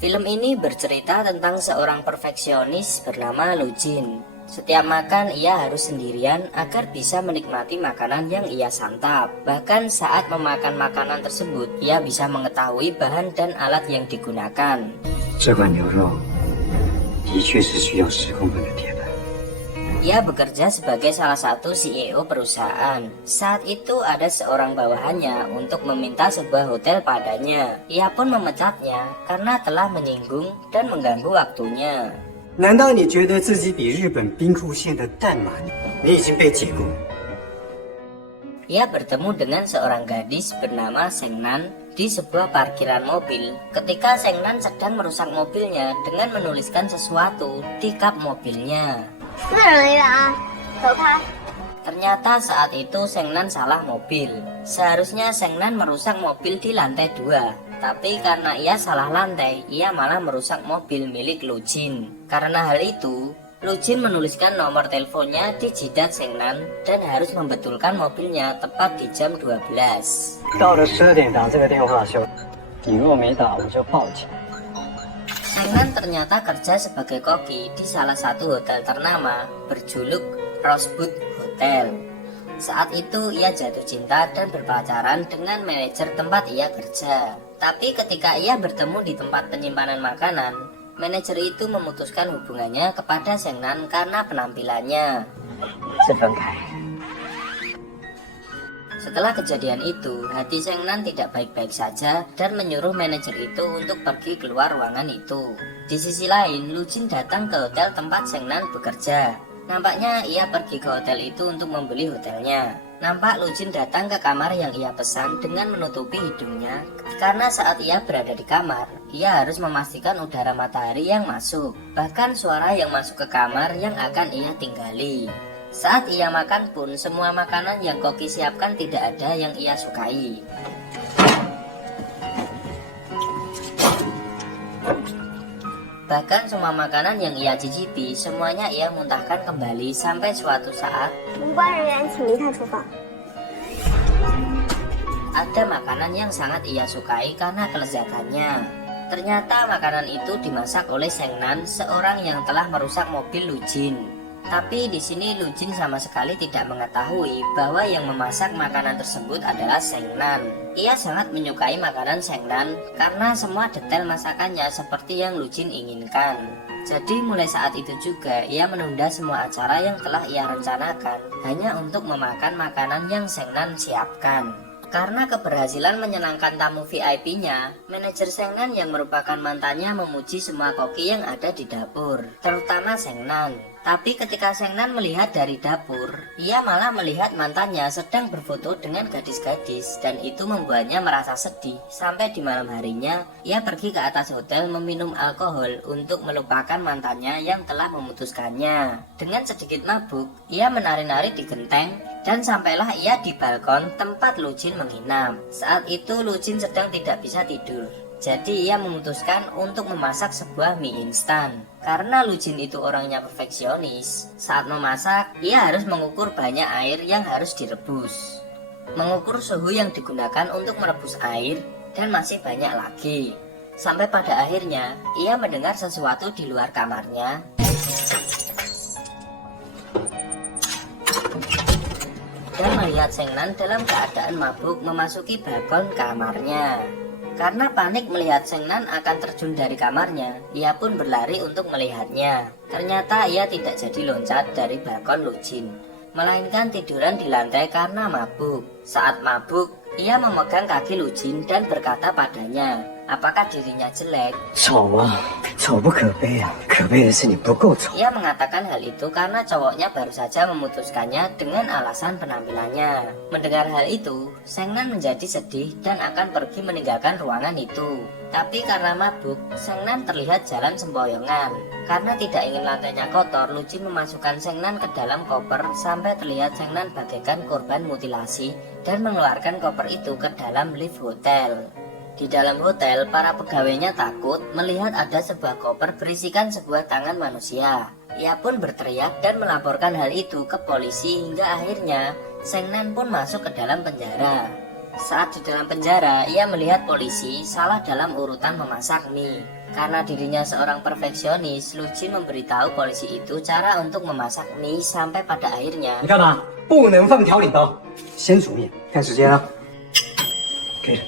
Film ini bercerita tentang seorang perfeksionis bernama Lu Jin. Setiap makan ia harus sendirian agar bisa menikmati makanan yang ia santap. Bahkan saat memakan makanan tersebut, ia bisa mengetahui bahan dan alat yang digunakan. 这款牛肉的确是需要10公分的铁板。 Ia bekerja sebagai salah satu CEO perusahaan. Saat itu ada seorang bawahannya untuk meminta sebuah hotel padanya. Ia pun memecatnya karena telah menyinggung dan mengganggu waktunya. 难道你觉得自己比日本兵库县的淡马你已经被解雇？ Ia bertemu dengan seorang gadis bernama Sengnan di sebuah parkiran mobil ketika Sengnan sedang merusak mobilnya dengan menuliskan sesuatu di kap mobilnya. 那人员啊，走开！ Ternyata saat itu Sengnan salah mobil. Seharusnya Sengnan merusak mobil di lantai 2. Tapi karena ia salah lantai, ia malah merusak mobil milik Lu Jin. Karena hal itu, Lu Jin menuliskan nomor teleponnya di jidat Sengnan dan harus membetulkan mobilnya tepat di jam 12. 到了12点打这个电话休，你若没打我就报警。 Sengnan ternyata kerja sebagai koki di salah satu hotel ternama berjuluk Rosebud Hotel. Saat itu ia jatuh cinta dan berpacaran dengan manajer tempat ia kerja. Tapi ketika ia bertemu di tempat penyimpanan makanan, manajer itu memutuskan hubungannya kepada Sengnan karena penampilannya. Setelah kejadian itu, hati Sengnan tidak baik-baik saja dan menyuruh manajer itu untuk pergi keluar ruangan itu. Di sisi lain, Lu Jin datang ke hotel tempat Sengnan bekerja. Nampaknya ia pergi ke hotel itu untuk membeli hotelnya. Nampak Lu Jin datang ke kamar yang ia pesan dengan menutupi hidungnya. Karena saat ia berada di kamar, ia harus memastikan udara matahari yang masuk. Bahkan suara yang masuk ke kamar yang akan ia tinggali. Saat ia makan pun, semua makanan yang koki siapkan tidak ada yang ia sukai. Bahkan semua makanan yang ia cicipi, semuanya ia muntahkan kembali sampai suatu saat 无关人员请离开厨房。 ada makanan yang sangat ia sukai karena kelezatannya. Ternyata makanan itu dimasak oleh Sengnan, seorang yang telah merusak mobil Lu Jin. Tapi di sini Lu Jin sama sekali tidak mengetahui bahwa yang memasak makanan tersebut adalah Sengnan. Ia sangat menyukai makanan Sengnan karena semua detail masakannya seperti yang Lu Jin inginkan. Jadi mulai saat itu juga ia menunda semua acara yang telah ia rencanakan hanya untuk memakan makanan yang Sengnan siapkan. Karena keberhasilan menyenangkan tamu VIP-nya, manajer Sengnan yang merupakan mantannya memuji semua koki yang ada di dapur, terutama Sengnan. Tapi ketika Sengnan melihat dari dapur, ia malah melihat mantannya sedang berfoto dengan gadis-gadis dan itu membuatnya merasa sedih. Sampai di malam harinya, ia pergi ke atas hotel meminum alkohol untuk melupakan mantannya yang telah memutuskannya. Dengan sedikit mabuk, ia menari-nari di genteng dan sampailah ia di balkon tempat Lu Jin menginap. Saat itu Lu Jin sedang tidak bisa tidur. Jadi ia memutuskan untuk memasak sebuah mie instan. Karena Lu Jin itu orangnya perfeksionis, saat memasak ia harus mengukur banyak air yang harus direbus, mengukur suhu yang digunakan untuk merebus air, dan masih banyak lagi. Sampai pada akhirnya ia mendengar sesuatu di luar kamarnya. Dan melihat Sengnan dalam keadaan mabuk memasuki balkon kamarnya. Karena panik melihat Sengnan akan terjun dari kamarnya, ia pun berlari untuk melihatnya. Ternyata ia tidak jadi loncat dari balkon Lu Jin, melainkan tiduran di lantai karena mabuk. Saat mabuk, ia memegang kaki Lu Jin dan berkata padanya, apakah dirinya jelek? 丑啊，丑不可悲啊，可悲的是你不够丑。 Ia mengatakan hal itu karena cowoknya baru saja memutuskannya dengan alasan penampilannya. Mendengar hal itu, Sengnan menjadi sedih dan akan pergi meninggalkan ruangan itu. Tapi karena mabuk, Sengnan terlihat jalan sempoyongan. Karena tidak ingin lantainya kotor, Lu Jin memasukkan Sengnan ke dalam koper sampai terlihat Sengnan bagaikan korban mutilasi dan mengeluarkan koper itu ke dalam lift hotel. Di dalam hotel, para pegawainya takut melihat ada sebuah koper berisikan sebuah tangan manusia. Ia pun berteriak dan melaporkan hal itu ke polisi hingga akhirnya Sengnan pun masuk ke dalam penjara. Saat di dalam penjara, ia melihat polisi salah dalam urutan memasak mie. Karena dirinya seorang perfeksionis, Lujin memberitahu polisi itu cara untuk memasak mie sampai pada akhirnya 你干嘛？不能放调理刀，先煮面。看时间啊，可以了。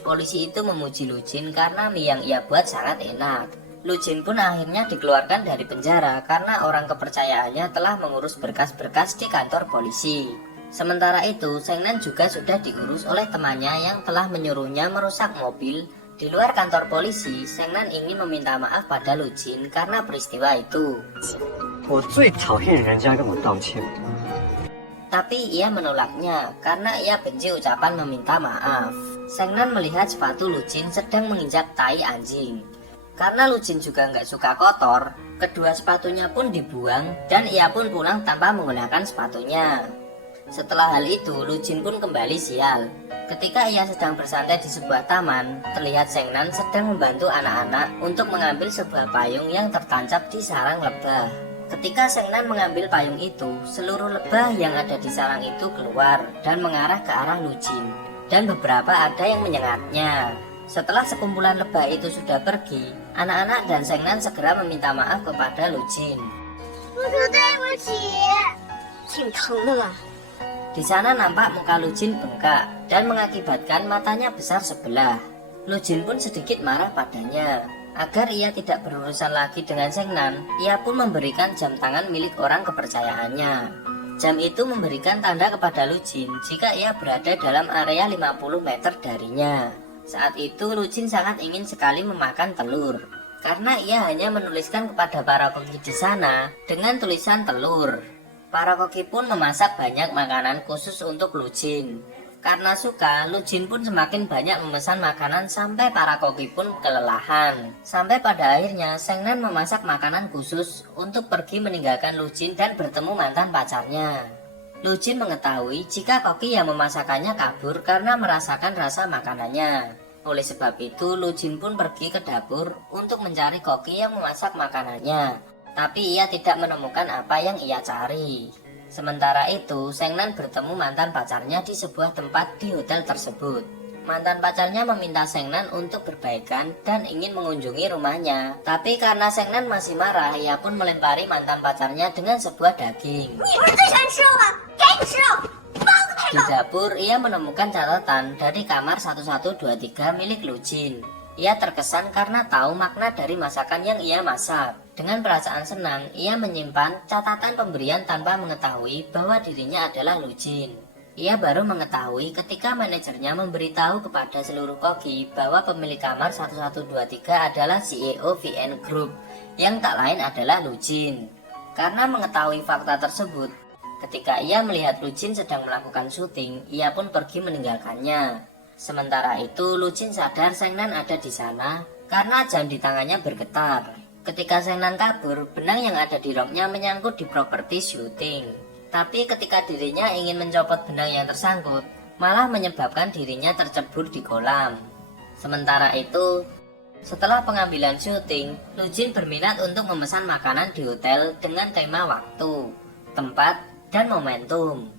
polisi itu memuji Lujin karena mie yang ia buat sangat enak. Lujin pun akhirnya dikeluarkan dari penjara karena orang kepercayaannya telah mengurus berkas-berkas di kantor polisi. Sementara itu, Sengnan juga sudah diurus oleh temannya yang telah menyuruhnya merusak mobil. Di luar kantor polisi, Sengnan ingin meminta maaf pada Lujin karena peristiwa itu. 我最讨厌人家跟我道歉。 Tapi ia menolaknya karena ia benci ucapan meminta maaf. Sengnan melihat sepatu Lujin sedang menginjak tai anjing. Karena Lujin juga nggak suka kotor, kedua sepatunya pun dibuang dan ia pun pulang tanpa menggunakan sepatunya. Setelah hal itu, Lujin pun kembali sial. Ketika ia sedang bersantai di sebuah taman, terlihat Sengnan sedang membantu anak-anak untuk mengambil sebuah payung yang tertancap di sarang lebah. Ketika Sengnan mengambil payung itu, seluruh lebah yang ada di sarang itu keluar dan mengarah ke arah Lujin. Dan beberapa ada yang menyengatnya. Setelah sekumpulan lebah itu sudah pergi, anak-anak dan Sengnan segera meminta maaf kepada Lujin. 叔叔，对不起。挺疼的吧？ Di sana nampak muka Lujin bengkak dan mengakibatkan matanya besar sebelah. Lujin pun sedikit marah padanya. Agar ia tidak berurusan lagi dengan Sengnan, ia pun memberikan jam tangan milik orang kepercayaannya. Jam itu memberikan tanda kepada Lujin jika ia berada dalam area 50 meter darinya. Saat itu Lujin sangat ingin sekali memakan telur. Karena ia hanya menuliskan kepada para koki di sana dengan tulisan telur. Para koki pun memasak banyak makanan khusus untuk Lujin. Karena suka, Lujin pun semakin banyak memesan makanan sampai para koki pun kelelahan. Sampai pada akhirnya Sengnan memasak makanan khusus untuk pergi meninggalkan Lujin dan bertemu mantan pacarnya. Lujin mengetahui jika koki yang memasakkannya kabur karena merasakan rasa makanannya. Oleh sebab itu, Lujin pun pergi ke dapur untuk mencari koki yang memasak makanannya. Tapi ia tidak menemukan apa yang ia cari. Sementara itu, Sengnan bertemu mantan pacarnya di sebuah tempat di hotel tersebut. Mantan pacarnya meminta Sengnan untuk berbaikan dan ingin mengunjungi rumahnya. Tapi karena Sengnan masih marah, ia pun melempari mantan pacarnya dengan sebuah daging. 你不是最喜欢吃肉吗？赶紧吃肉，包子太 Di dapur, ia menemukan catatan dari kamar 1123 milik Lujin. Ia terkesan karena tahu makna dari masakan yang ia masak. Dengan perasaan senang, ia menyimpan catatan pemberian tanpa mengetahui bahwa dirinya adalah Lujin. Ia baru mengetahui ketika manajernya memberitahu kepada seluruh koki bahwa pemilik kamar 1123 adalah CEO VN Group, yang tak lain adalah Lujin. Karena mengetahui fakta tersebut, ketika ia melihat Lujin sedang melakukan syuting, ia pun pergi meninggalkannya. Sementara itu, Lujin sadar Sengnan ada di sana karena jam di tangannya bergetar. Ketika Sengnan kabur, benang yang ada di roknya menyangkut di properti syuting. Tapi ketika dirinya ingin mencopot benang yang tersangkut, malah menyebabkan dirinya tercebur di kolam. Sementara itu, setelah pengambilan syuting, Lujin berminat untuk memesan makanan di hotel dengan tema waktu, tempat, dan momentum.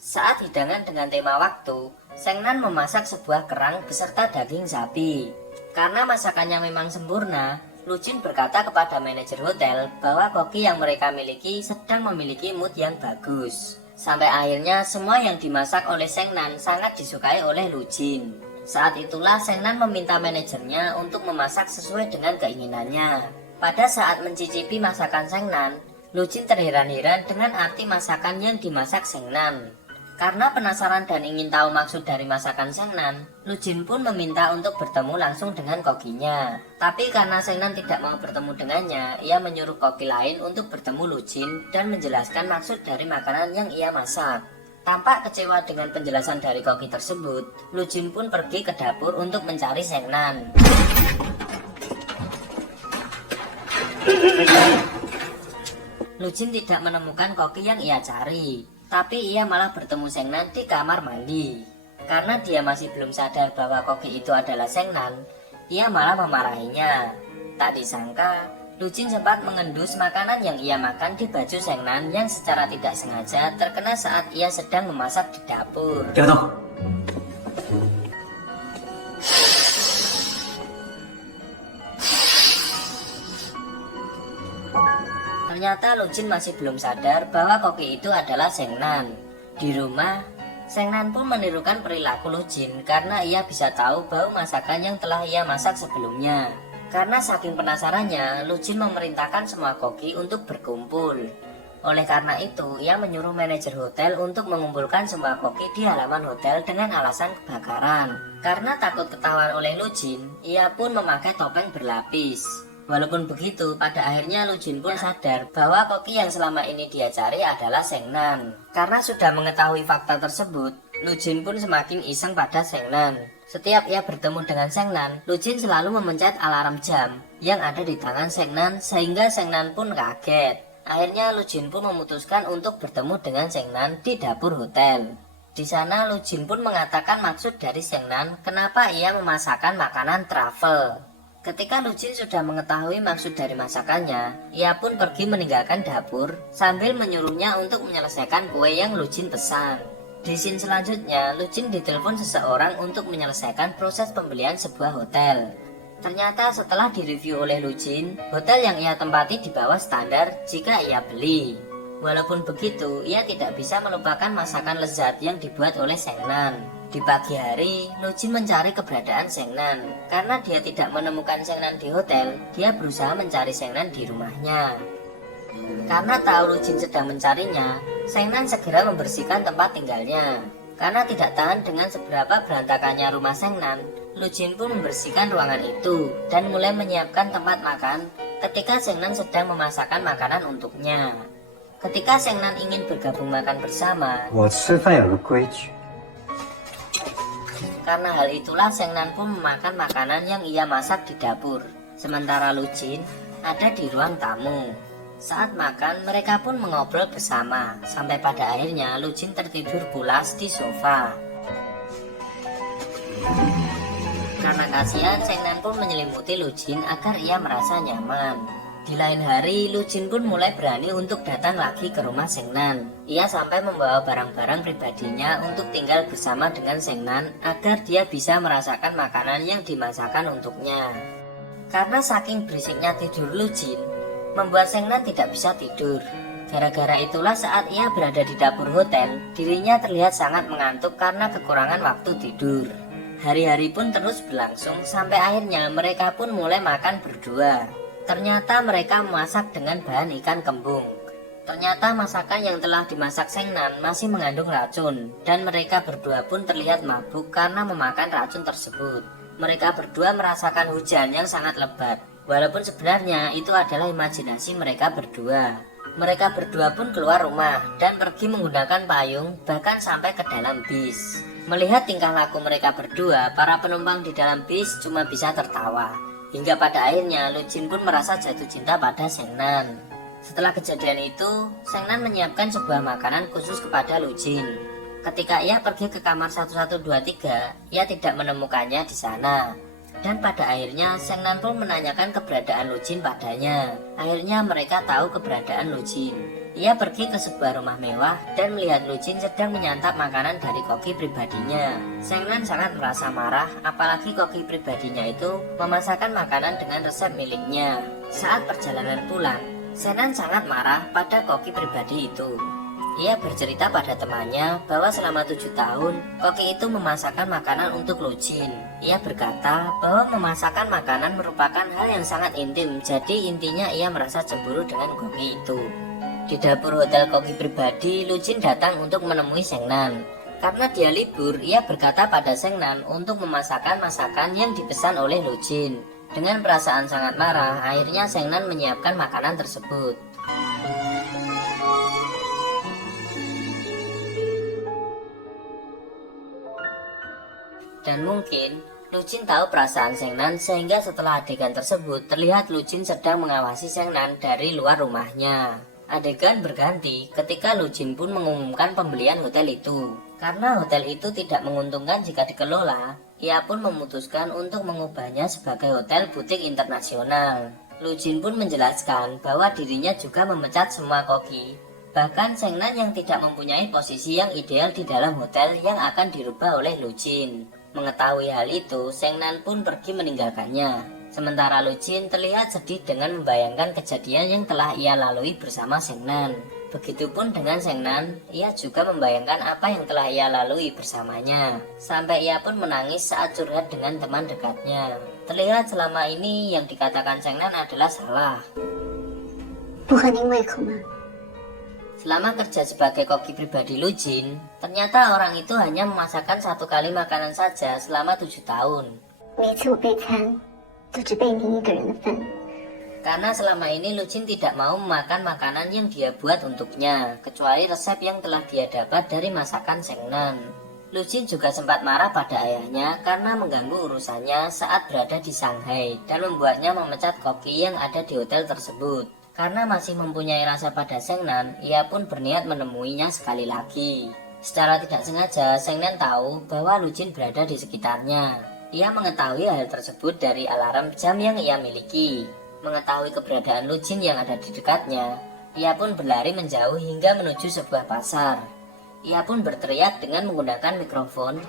Saat hidangan dengan tema waktu, Sengnan memasak sebuah kerang beserta daging sapi. Karena masakannya memang sempurna, Lujin berkata kepada manajer hotel bahwa koki yang mereka miliki sedang memiliki mood yang bagus. Sampai akhirnya semua yang dimasak oleh Sengnan sangat disukai oleh Lujin. Saat itulah Sengnan meminta manajernya untuk memasak sesuai dengan keinginannya. Pada saat mencicipi masakan Sengnan, Lujin terheran-heran dengan arti masakan yang dimasak Sengnan. Karena penasaran dan ingin tahu maksud dari masakan Sengnan, Lujin pun meminta untuk bertemu langsung dengan kokinya. Tapi karena Sengnan tidak mau bertemu dengannya, ia menyuruh koki lain untuk bertemu Lujin dan menjelaskan maksud dari makanan yang ia masak. Tampak kecewa dengan penjelasan dari koki tersebut, Lujin pun pergi ke dapur untuk mencari Sengnan. Lujin tidak menemukan koki yang ia cari. Tapi ia malah bertemu Sengnan di kamar mandi. Karena dia masih belum sadar bahwa koki itu adalah Sengnan, ia malah memarahinya. Tak disangka, Lujin sempat mengendus makanan yang ia makan di baju Sengnan yang secara tidak sengaja terkena saat ia sedang memasak di dapur. 调动， Ternyata Lujin masih belum sadar bahwa koki itu adalah Sengnan. Di rumah, Sengnan pun menirukan perilaku Lujin karena ia bisa tahu bau masakan yang telah ia masak sebelumnya. Karena saking penasarannya, Lujin memerintahkan semua koki untuk berkumpul. Oleh karena itu, ia menyuruh manajer hotel untuk mengumpulkan semua koki di halaman hotel dengan alasan kebakaran. Karena takut ketahuan oleh Lujin, ia pun memakai topeng berlapis. Walaupun begitu, pada akhirnya Lujin pun sadar bahwa koki yang selama ini dia cari adalah Sengnan. Karena sudah mengetahui fakta tersebut, Lujin pun semakin iseng pada Sengnan. Setiap ia bertemu dengan Sengnan, Lujin selalu memencet alarm jam yang ada di tangan Sengnan sehingga Sengnan pun kaget. Akhirnya Lujin pun memutuskan untuk bertemu dengan Sengnan di dapur hotel. Di sana Lujin pun mengatakan maksud dari Sengnan kenapa ia memasakkan makanan truffle. Ketika Lujin sudah mengetahui maksud dari masakannya, ia pun pergi meninggalkan dapur sambil menyuruhnya untuk menyelesaikan kue yang Lujin pesan. Di scene selanjutnya, Lujin ditelepon seseorang untuk menyelesaikan proses pembelian sebuah hotel. Ternyata setelah direview oleh Lujin, hotel yang ia tempati di bawah standar jika ia beli. Walaupun begitu, ia tidak bisa melupakan masakan lezat yang dibuat oleh Sengnan. Di pagi hari, Lujin mencari keberadaan Sengnan. Karena dia tidak menemukan Sengnan di hotel, dia berusaha mencari Sengnan di rumahnya. Karena tahu Lujin sedang mencarinya, Sengnan segera membersihkan tempat tinggalnya. Karena tidak tahan dengan seberapa berantakannya rumah Sengnan, Lujin pun membersihkan ruangan itu dan mulai menyiapkan tempat makan ketika Sengnan sedang memasakkan makanan untuknya. Ketika Sengnan ingin bergabung makan bersama, 我吃饭有个规矩， karena hal itulah Sengnan pun memakan makanan yang ia masak di dapur. Sementara Lujin ada di ruang tamu. Saat makan, mereka pun mengobrol bersama, sampai pada akhirnya Lujin tertidur pulas di sofa. Karena kasihan, Sengnan pun menyelimuti Lujin agar ia merasa nyaman. Di lain hari, Lujin pun mulai berani untuk datang lagi ke rumah Sengnan. Ia sampai membawa barang-barang pribadinya untuk tinggal bersama dengan Sengnan agar dia bisa merasakan makanan yang dimasakkan untuknya. Karena saking berisiknya tidur Lujin, membuat Sengnan tidak bisa tidur. Gara-gara itulah saat ia berada di dapur hotel, dirinya terlihat sangat mengantuk karena kekurangan waktu tidur. Hari-hari pun terus berlangsung sampai akhirnya mereka pun mulai makan berdua. Ternyata mereka memasak dengan bahan ikan kembung. Ternyata masakan yang telah dimasak Sengnan masih mengandung racun, dan mereka berdua pun terlihat mabuk karena memakan racun tersebut. Mereka berdua merasakan hujan yang sangat lebat, walaupun sebenarnya itu adalah imajinasi mereka berdua. Mereka berdua pun keluar rumah dan pergi menggunakan payung, bahkan sampai ke dalam bis. Melihat tingkah laku mereka berdua, para penumpang di dalam bis cuma bisa tertawa. Hingga pada akhirnya Lujin pun merasa jatuh cinta pada Sengnan. Setelah kejadian itu, Sengnan menyiapkan sebuah makanan khusus kepada Lujin. Ketika ia pergi ke kamar 1123, ia tidak menemukannya di sana. Dan pada akhirnya Sengnan pun menanyakan keberadaan Lujin padanya. Akhirnya mereka tahu keberadaan Lujin. Ia pergi ke sebuah rumah mewah dan melihat Lujin sedang menyantap makanan dari koki pribadinya. Sengnan sangat merasa marah, apalagi koki pribadinya itu memasakkan makanan dengan resep miliknya. Saat perjalanan pulang, Sengnan sangat marah pada koki pribadi itu. Ia bercerita pada temannya bahwa selama 7 tahun, koki itu memasakkan makanan untuk Lujin. Ia berkata bahwa memasakkan makanan merupakan hal yang sangat intim, jadi intinya ia merasa cemburu dengan koki itu. Di dapur hotel koki pribadi, Lujin datang untuk menemui Sengnan. Karena dia libur, ia berkata pada Sengnan untuk memasakkan masakan yang dipesan oleh Lujin. Dengan perasaan sangat marah, akhirnya Sengnan menyiapkan makanan tersebut. Dan mungkin Lujin tahu perasaan Sengnan sehingga setelah adegan tersebut terlihat Lujin sedang mengawasi Sengnan dari luar rumahnya. Adegan berganti ketika Lujin pun mengumumkan pembelian hotel itu. Karena hotel itu tidak menguntungkan jika dikelola, ia pun memutuskan untuk mengubahnya sebagai hotel butik internasional. Lujin pun menjelaskan bahwa dirinya juga memecat semua koki. Bahkan Sengnan yang tidak mempunyai posisi yang ideal di dalam hotel yang akan dirubah oleh Lujin. Mengetahui hal itu, Sengnan pun pergi meninggalkannya. Sementara Lujin terlihat sedih dengan membayangkan kejadian yang telah ia lalui bersama Sengnan. Begitupun dengan Sengnan, ia juga membayangkan apa yang telah ia lalui bersamanya. Sampai ia pun menangis saat curhat dengan teman dekatnya. Terlihat selama ini yang dikatakan Sengnan adalah salah. 不合您胃口吗？ Selama kerja sebagai koki pribadi Lujin, ternyata orang itu hanya memasakkan 1 kali makanan saja selama 7 tahun. 每次我备餐，都只备您一个人的份。 Karena selama ini Lujin tidak mau memakan makanan yang dia buat untuknya, kecuali resep yang telah dia dapat dari masakan Sengnan. Lujin juga sempat marah pada ayahnya karena mengganggu urusannya saat berada di Shanghai dan membuatnya memecat koki yang ada di hotel tersebut. Karena masih mempunyai rasa pada Sengnan, ia pun berniat menemuinya sekali lagi. Secara tidak sengaja, Sengnan tahu bahwa Lujin berada di sekitarnya. Ia mengetahui hal tersebut dari alarm jam yang ia miliki. Mengetahui keberadaan Lujin yang ada di dekatnya, ia pun berlari menjauh hingga menuju sebuah pasar. Ia pun berteriak dengan menggunakan mikrofon.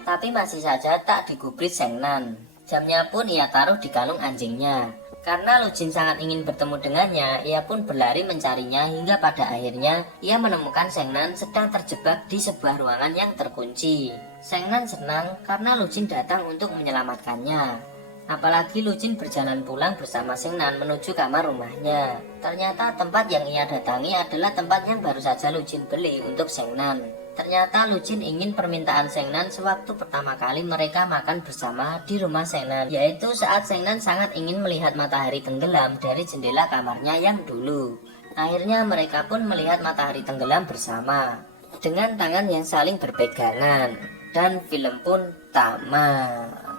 Tapi masih saja tak digubris Sengnan. Jamnya pun ia taruh di kalung anjingnya. Karena Lujin sangat ingin bertemu dengannya, ia pun berlari mencarinya hingga pada akhirnya ia menemukan Sengnan sedang terjebak di sebuah ruangan yang terkunci. Sengnan senang karena Lujin datang untuk menyelamatkannya. Apalagi Lujin berjalan pulang bersama Sengnan menuju kamar rumahnya. Ternyata tempat yang ia datangi adalah tempat yang baru saja Lujin beli untuk Sengnan. Ternyata Lujin ingin permintaan Sengnan sewaktu pertama kali mereka makan bersama di rumah Sengnan, yaitu saat Sengnan sangat ingin melihat matahari tenggelam dari jendela kamarnya yang dulu. Akhirnya mereka pun melihat matahari tenggelam bersama dengan tangan yang saling berpegangan, dan film pun tamat.